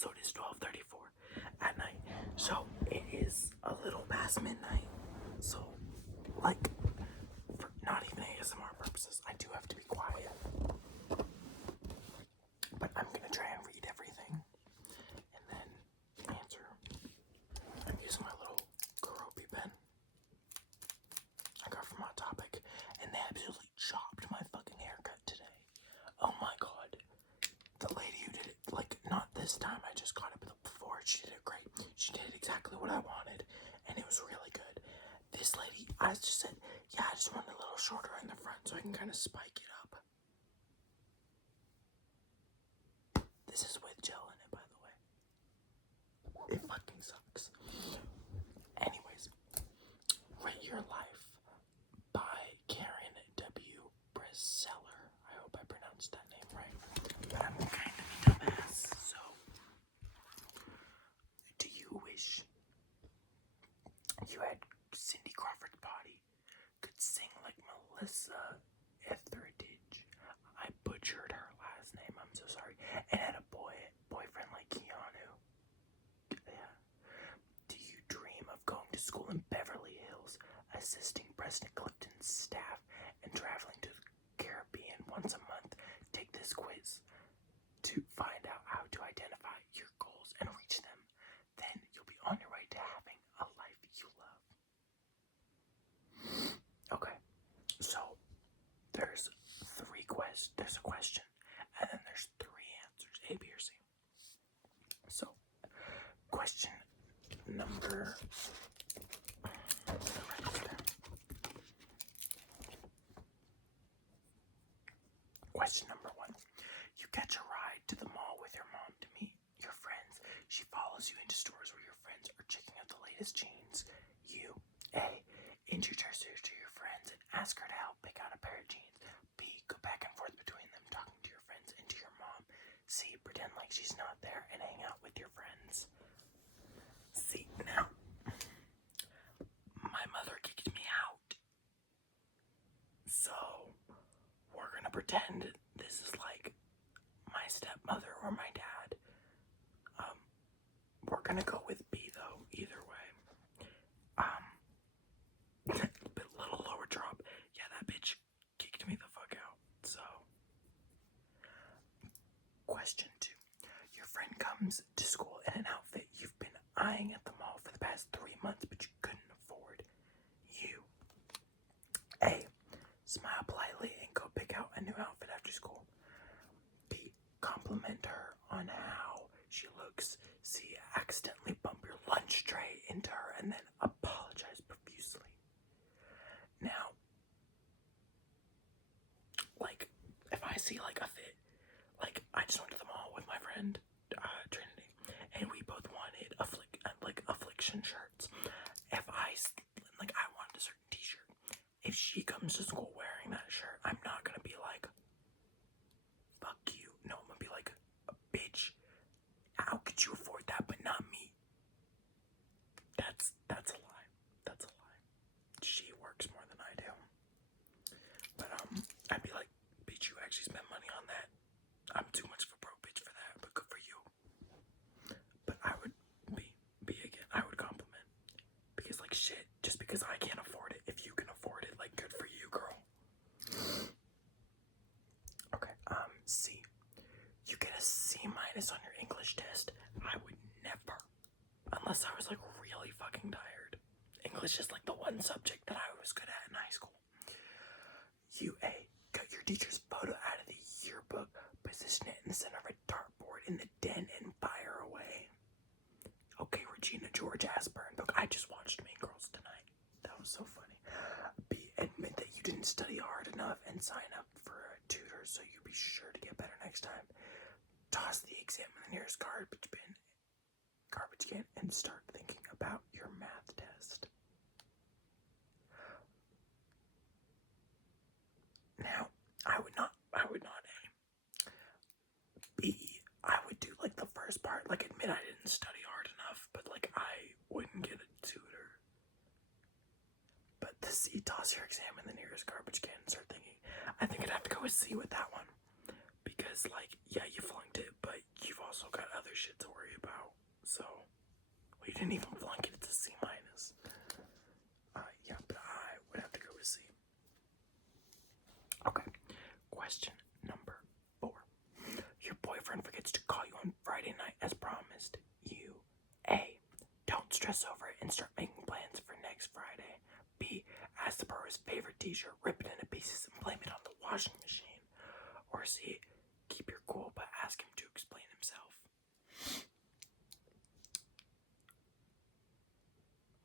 so it is 12:34 at night. So it is a little past midnight. So, like, for not even ASMR purposes, I do have to be quiet. But I'm gonna try and read everything and then answer. I'm using my little Kuropi pen I got from Hot Topic, and they absolutely chopped my fucking haircut today. Oh my god. The lady who did it, like, not this time, I just got it, but before, she did it great. She did exactly what I wanted, and it was really good. This lady, I just said, yeah, I just want it a little shorter in the front so I can kind of spike it up. This is with gel in it, by the way. It fucking sucks. Anyways, Rate Your Life by Karen W. Breseller. I hope I pronounced that name right. But I'm kind of a dumbass, so do you wish you had Cindy Crawford's body, could sing like Melissa Etheridge? I butchered her last name, I'm so sorry. And had a boyfriend like Keanu. Yeah. Do you dream of going to school in Beverly Hills, assisting President Clifton's staff, and traveling to the Caribbean once a month? Take this quiz to find out how to identify your goals and reach them. Then you'll be on your way to having a life you love. Okay, so there's there's a question, and then there's 3 answers, A, B, or C. So, question number... Question number 1. You catch a ride to the mall with your mom to meet your friends. She follows you into stores where your friends are checking out the latest jeans. You, A, introduce her to your friends and ask her to help pick out a pair of jeans. B, go back and forth between them talking to your friends and to your mom. C, pretend like she's not there and hang out with your friends. C, now, my mother kicked me out. So, we're gonna pretend this is like my stepmother or my dad. We're gonna go with B though, either way. But little lower drop. Yeah, that bitch kicked me the fuck out. So, question 2. Your friend comes to school in an outfit you've been eyeing at the mall for the past 3 months, but you couldn't afford. You, A, smile politely and go pick out a new outfit after school. B, compliment her on how she looks. C, accidentally bump your lunch tray into her and then apologize profusely. Now, like, if I see like a fit, like, I just went to the mall with my friend Trinity, and we both wanted affliction shirts. If I wanted a certain t-shirt, if she comes to school wearing that shirt, I'm not gonna be like, fuck you. No, I'm gonna be like, bitch, how could you afford that but not me? That's a lie. That's a lie. She works more than I do. But I'd be like, bitch, you actually spent money on that. I'm too much of a broke bitch for that, but good for you. But I would be again, I would compliment. Because like shit, just because I can't afford it, if you can afford it, like good for you, girl. Okay, C. You get a C- on your English test. I would never. Unless I was like really fucking tired. English is like the one subject that I was good at in high school. You, A, cut your teacher's photo out of the yearbook, position it in the center of a dartboard in the den, and fire away. Okay, Regina George Aspern book. I just watched Mean Girls tonight. That was so funny. B, admit that you didn't study hard enough and sign up for a tutor so you'd be sure to get better next time. Toss the exam in the nearest garbage can, and start thinking about your math test. Now, I would not A. B, I would do like the first part, like admit I didn't study hard enough, but like I wouldn't get a tutor. But the C, toss your exam in the nearest garbage can and start thinking. I think I'd have to go with C with that one. Because like, yeah, you flunked it, but you've also got other shit to worry about. So, well, you didn't even flunk it. It's a C minus. Yeah, but I would have to go with C. Okay. Question number 4. Your boyfriend forgets to call you on Friday night as promised. You A. Don't stress over it and start making plans for next Friday. B. Ask to borrow his favorite t-shirt, rip it into pieces, and blame it on the washing machine. Or C. Keep your cool but ask him to explain himself.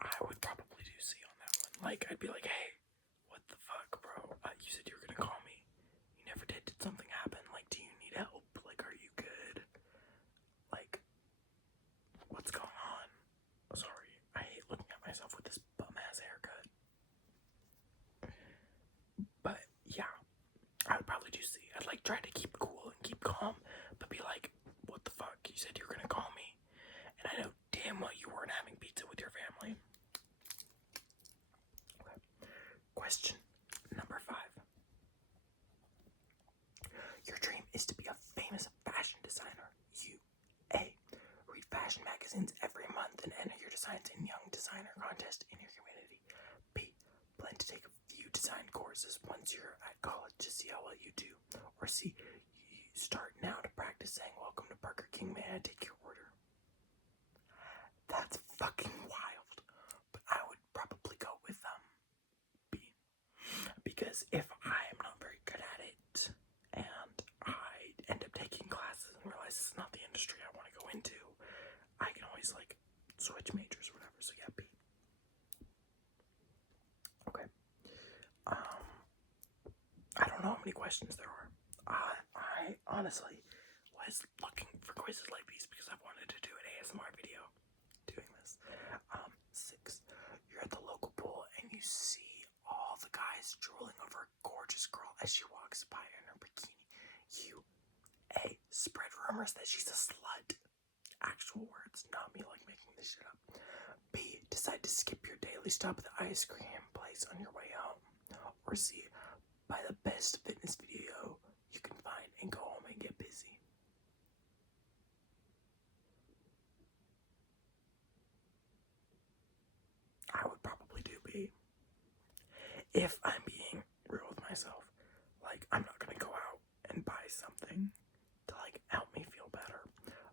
I would probably do C on that one. Like, I'd be like, hey, what the fuck, bro? You said you were gonna call me. You never did. Did something happen? Like, do you need help? Like, are you good? Like, what's going on? Sorry, I hate looking at myself with this bum-ass haircut. But, yeah, I would probably do C. I'd, like, try to keep cool and keep calm, but be like, what the fuck? You said you were gonna call me. And I know damn well you weren't having pizza with your family. Okay. Question number 5. Your dream is to be a famous fashion designer. You A. Read fashion magazines every month and enter your designs in young designer contests in your community. B. Plan to take a few design courses once you're at college to see how well you do. Or C. You start now to practice saying, welcome to Burger King, may I take your order? That's fucking wild. But I would probably go with B. Because if I am not very good at it and I end up taking classes and realize it's not the industry I want to go into, I can always like switch majors or whatever. So yeah, B. Okay. I don't know how many questions there are. I honestly was looking for quizzes like these because I wanted to do an ASMR video doing this. 6. You're at the local pool and you see all the guys drooling over a gorgeous girl as she walks by in her bikini. You A. Spread rumors that she's a slut. Actual words, not me like making this shit up. B. Decide to skip your daily stop at the ice cream place on your way home. Or C. Buy the best fitness video you can find and go home and get busy. I would probably do B. If I'm being real with myself, like, I'm not gonna go out and buy something to like help me feel better,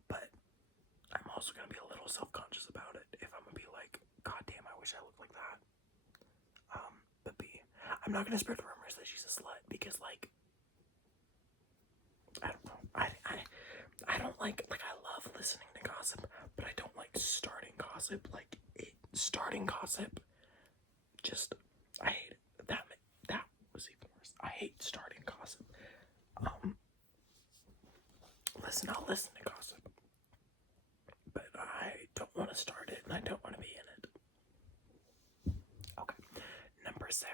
but I'm also gonna be a little self-conscious about it if I'm gonna be like, god damn, I wish I looked like that. But B, I'm not gonna spread rumors that she's a slut because like, I don't know, I don't like I love listening to gossip, but I don't like starting gossip. Like, starting gossip, just, I hate it. That was even worse. I hate starting gossip. Listen, I'll listen to gossip, but I don't want to start it and I don't want to be in it. Okay, number 7.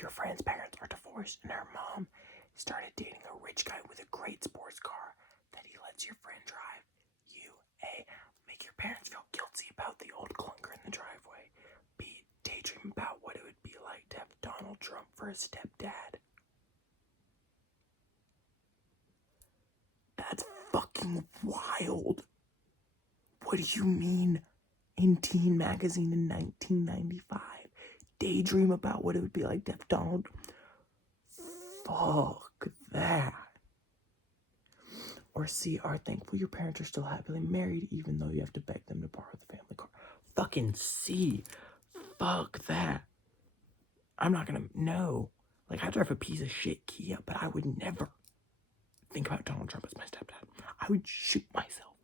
Your friend's parents are divorced and her mom started dating a rich guy with a great sports car that he lets your friend drive. You A. Make your parents feel guilty about the old clunker in the driveway. B. Daydream about what it would be like to have Donald Trump for a stepdad. That's fucking wild. What do you mean? In Teen Magazine in 1995, daydream about what it would be like to have Donald. Fuck that. Or C, are thankful your parents are still happily married even though you have to beg them to borrow the family car. Fucking C. Fuck that. I'm not gonna, no. Like, I drive a piece of shit Kia, but I would never think about Donald Trump as my stepdad. I would shoot myself.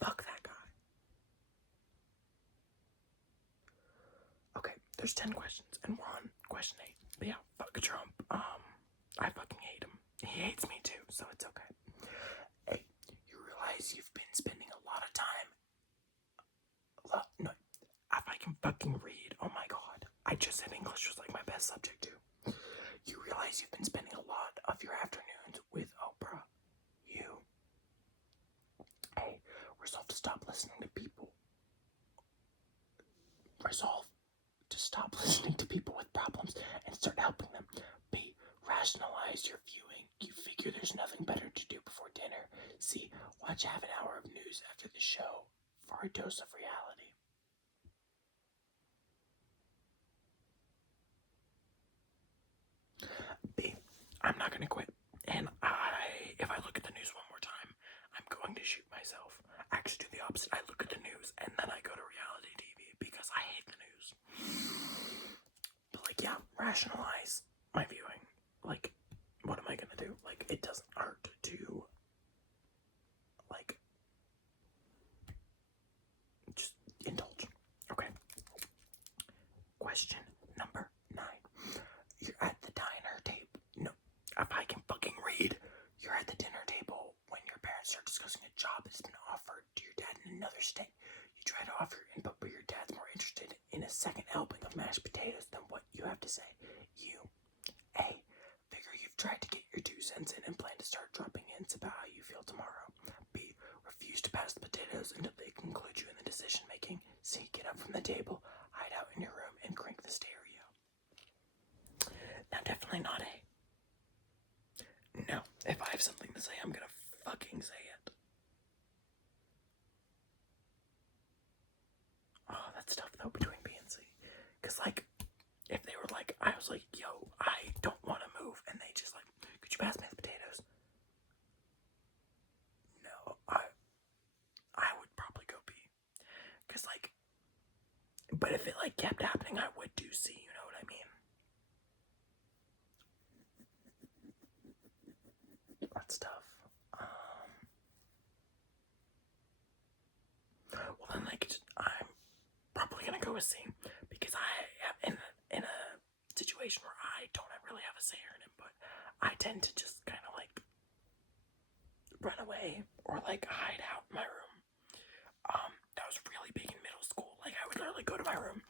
Fuck that guy. Okay, there's 10 questions, and we're on question 8. But yeah, fuck Trump. I fucking hate him. He hates me too, so it's okay. 8. You realize you've been spending a lot of time. No, if I can fucking read, oh my god. I just said English was like my best subject too. You realize you've been spending a lot of your afternoons with Oprah. You A. Resolve to stop listening to people. Resolve to stop listening to people with problems and start helping them. B. Rationalize your viewing. You figure there's nothing better to do dinner. C. Watch half an hour of news after the show for a dose of reality. B. I'm not gonna quit. And if I look at the news one more time, I'm going to shoot myself. I actually do the opposite. I look at the news and then I go to reality TV because I hate the news. But like, yeah, rationalize my viewing. Like, what am I gonna do? Like, it doesn't hurt to, like, just indulge. Okay. Question number 9. You're at the diner table. No, if I can fucking read. You're at the dinner table when your parents start discussing a job that's been offered to your dad in another state. You try to offer your input, but your dad's more interested in a second helping of mashed potatoes than what you have to say. You, A, figure you've tried to get your 2 cents in and plan to start dropping hints about how you feel tomorrow. B, refuse to pass the potatoes until they conclude you in the decision making. C, get up from the table, hide out in your room, and crank the stereo. Now, definitely not A. No, if I have something to say, I'm gonna fucking say it. Oh, that's tough though between B and C. Cause like, if they were like, I was like, yo, I don't want to move, and they just like, could you pass me the potatoes? No, I would probably go B. Cause like, but if it like kept happening, I would do C, you know what I mean? That's tough. Well then, like, I'm probably gonna go with C because I am in a situation where I don't really have a say or an input. I tend to just kind of like run away or like hide out in my room. That was really big in middle school. Like, I would literally go to my room,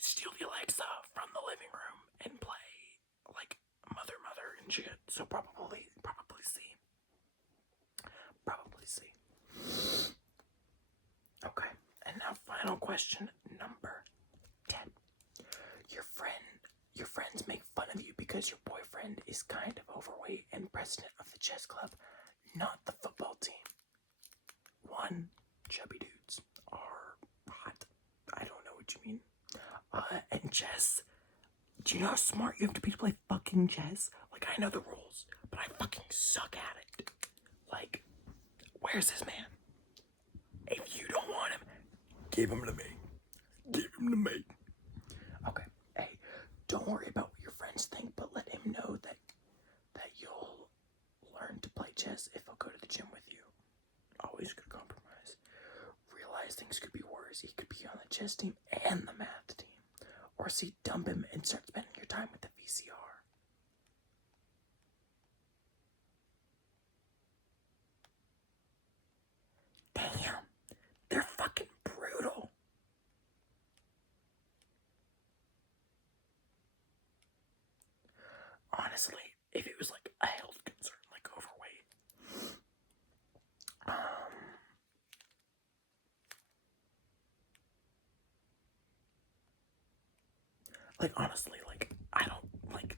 steal the Alexa from the living room, and play like Mother and shit. So probably C. Probably C. Okay, and now final question number 10. Your friends make fun of you because your boyfriend is kind of overweight and president of the chess club, not the football team. 1, chubby dudes are hot. I don't know what you mean. And chess. Do you know how smart you have to be to play fucking chess? Like, I know the rules, but I fucking suck at it. Like, where's this man? If you don't want him, give him to me. Give him to me. Okay. Hey, don't worry about what your friends think, but let him know that you'll learn to play chess if he'll go to the gym with you. Always good compromise. Realize things could be worse. He could be on the chess team and the math team. Or C, dump him and start spending your time with the VCR. Damn, they're fucking brutal. Honestly, if it was like a health concern, like overweight, like honestly, like I don't like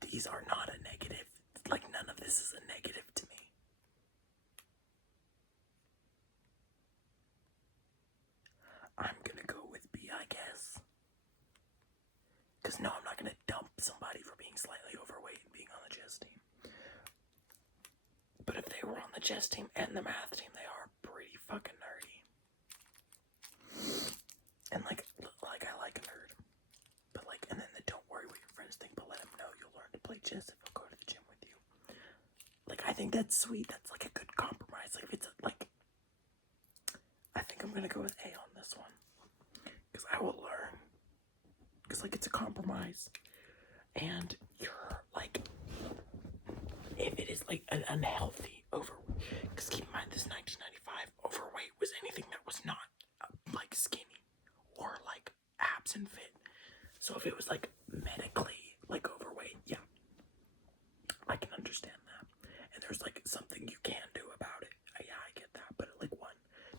these are not a negative. Like, none of this is a negative to me. I'm gonna go with B, I guess. Because no, I'm not gonna dump somebody for being slightly overweight and being on the chess team. But if they were on the chess team and the math team, they are pretty fucking nerdy. And like I like a nerd. But like, and then don't worry what your friends think, but let them know you'll learn to play chess if he'll go to the gym with you. Like, I think that's sweet. That's like a good compromise. Like, if it's like, I think I'm gonna go with A on this one. Because I will learn. Because like, it's a compromise. And you're like, if it is like an unhealthy overweight, because keep in mind this 1995, overweight was anything that was not like skinny or like abs and fit. So if it was like medically like overweight, yeah, I can understand that. And there's like something you can do about it. Yeah, I get that. But like, 1,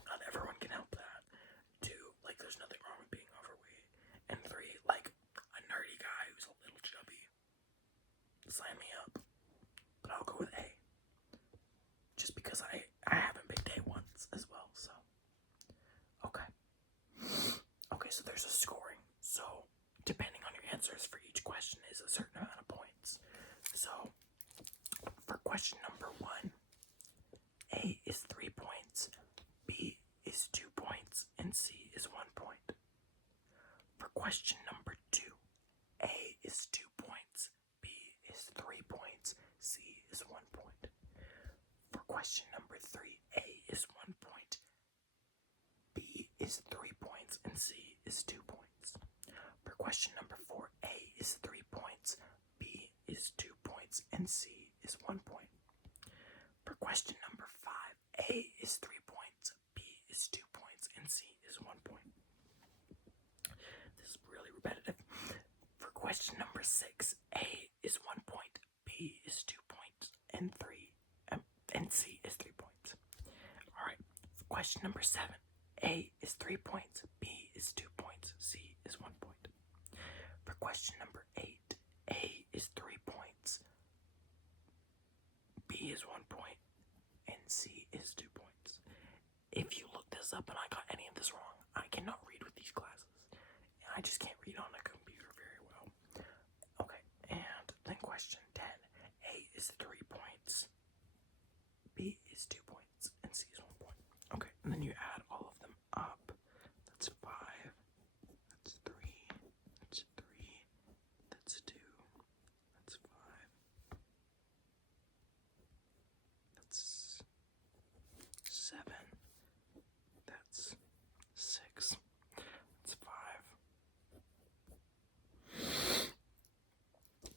not everyone can help that. 2, like, there's nothing wrong with being overweight. And 3, like, a nerdy guy who's a little chubby. Sign me up. But I'll go with A. question number 1, A is 3 points, B is 2 points, and C is 1 point. For question number 2, A is 2 points, B is 3 points, C is 1 point. For question number 3, A is 1 point, B is 3 points, and C is 2 points. For question number 4, A is 3 points, B is 2 points, and C is 1 point. For question number 5, A is 3 points, B is 2 points, and C is 1 point. This is really repetitive. For question number 6, A is 1 point, B is 2 points, and C is 3 points. Alright, for question number 7, A is 3 points, B is 2 points, C is 1 point. For question number 8, A is 3 points, B is 1 point, and C is 2 points. If you look this up and I got any of this wrong, I cannot read with these glasses. I just can't read on a computer very well. Okay, and then question 10. A is 3 points, B is 2 points, and C is 1 point. Okay, and then you add all of them up. That's 5, that's 3, that's 3, that's 2, that's 5, that's 7, that's 6, that's 5,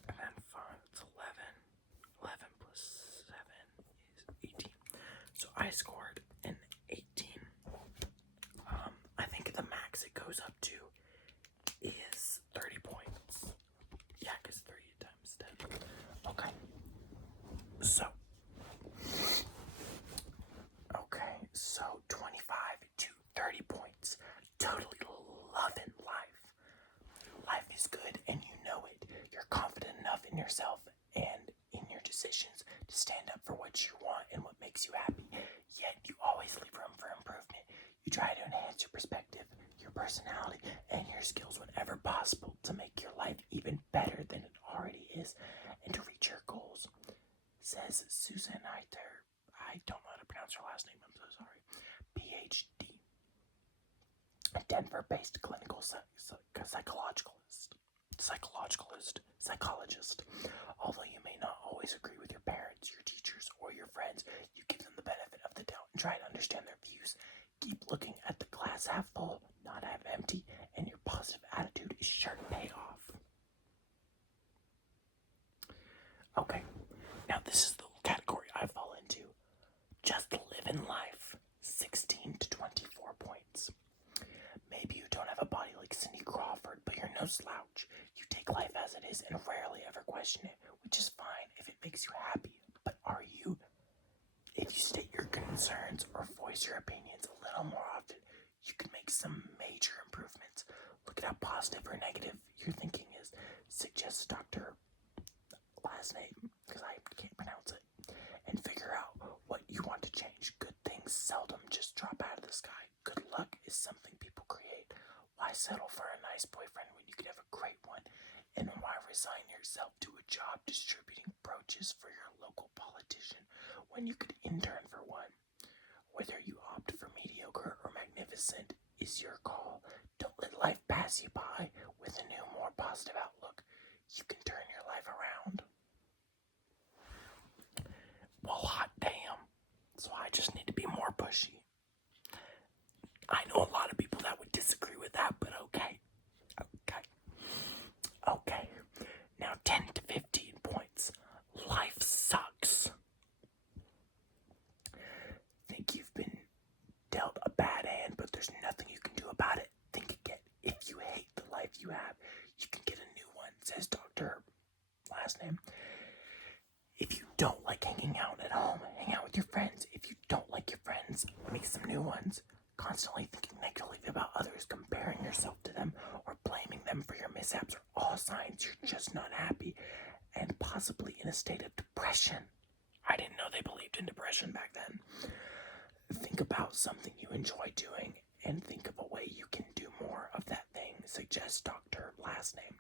and then 5, that's 11. 11 plus 7 is 18. So I scored an 18. I think the max it goes up to is 30 points. Yeah, because 3 times 10. Okay. So 25 to 30 points. Totally loving life. Life is good and you know it. You're confident enough in yourself and in your decisions to stand up for what you want and what makes you happy. Yet you always leave room for improvement. You try to enhance your perspective, your personality, and your skills whenever possible to make your life even better than it already is and to reach your goals. Says Susan Eiter. I don't know how to pronounce her last name, I'm so sorry. PhD. A Denver-based clinical psychologist. Although you may not always agree with your parents, your teachers, or your friends, you give them the benefit of the doubt and try to understand their views. Keep looking at the glass half full, not half empty, and your positive attitude is sure to pay off. Okay, now this is the category I fall into. Just living life, 16 to 24 points. Maybe you don't have a body like Cindy Crawford, but you're no slouch. You take life as it is and rarely ever question it, which is fine if it makes you happy. But are you? If you state your concerns or voice your opinions a little more often, you can make some major improvements. Look at how positive or negative your thinking is. Suggests Dr. last name, because I can't pronounce it, and figure out what you want to change. Good things seldom just drop out of the sky. Good luck is something people create. Why settle for a nice boyfriend when you could have a great one? And why resign yourself to a job distributing brooches for your local politician when you could intern for one? Whether you opt for mediocre or magnificent is your call. Don't let life pass you by. With a new, more positive outlook, you can turn your life around. Well, hot damn. So I just need to be more pushy. I know a lot of people that would disagree with that, but okay. Now 10 to 15 points. Life sucks. Think you've been dealt a bad hand, but there's nothing you can do about it. Think again. If you hate the life you have, you can get a new one, says Dr. last name. If you don't like hanging out at home, hang out with your friends. If you don't like your friends, make some new ones. Constantly thinking negatively about others, comparing yourself to them, or blaming them for your mishaps are all signs you're just not happy and possibly in a state of depression. I didn't know they believed in depression back then. Think about something you enjoy doing and think of a way you can do more of that thing, suggests Dr. last name.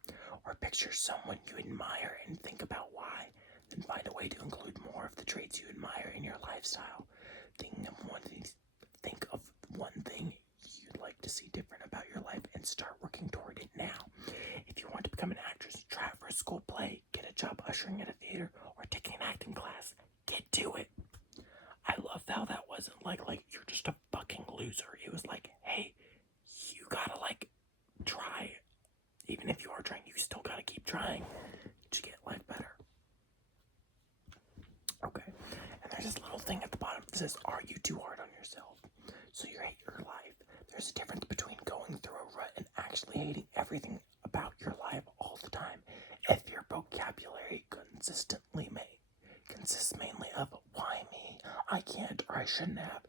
Or picture someone you admire and think about why. Then find a way to include more of the traits you admire in your lifestyle. Think of one thing you'd like to see different about your life and start working toward it now. If you want to become an actress, try out for a school play, get a job ushering at a theater, or taking an acting class. Get to it. I love how that wasn't like you're just a fucking loser. It was like, hey, you gotta like try. Even if you are trying, you still gotta keep trying to get life better. Okay. And there's this little thing at the bottom that says, are you too hard on yourself? So you hate your life. There's a difference between going through a rut and actually hating everything about your life all the time. If your vocabulary consists mainly of why me, I can't, or I shouldn't have,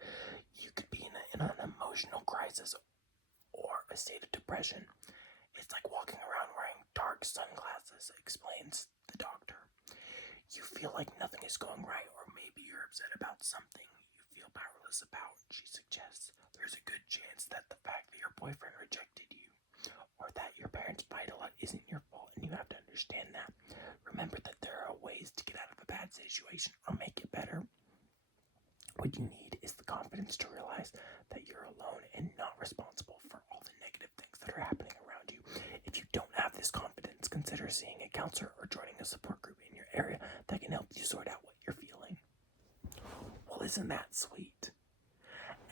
you could be in an emotional crisis or a state of depression. It's like walking around wearing dark sunglasses, explains the doctor. You feel like nothing is going right, or maybe you're upset about something you feel powerless about, she suggests. There's a good chance that the fact that your boyfriend rejected you, or that your parents fight a lot, isn't your fault, and you have to understand that. Remember that there are ways to get out of a bad situation or make it better. What you need is the confidence to realize that you're alone and not responsible for all the negative things that are happening around you. If you don't have this confidence, consider seeing a counselor or joining a support group in your area that can help you sort out what you're feeling. Well, isn't that sweet?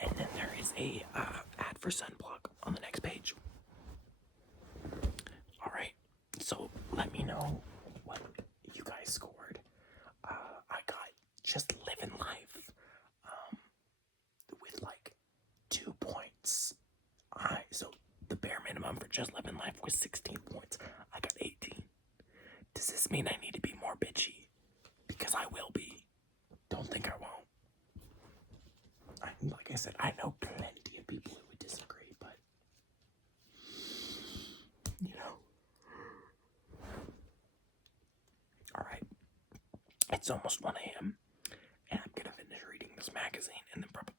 And then there is a ad for sunblock on the next page. Alright, so let me know what you guys scored. I got Just Living Life with like 2 points. So the bare minimum for Just Living Life was 16 points. I got 18. Does this mean I need to be more bitchy? Because I will be. Don't think I won't. Like I said, I know plenty of people who would disagree, but you know. Alright. It's almost 1 a.m. and I'm gonna finish reading this magazine and then probably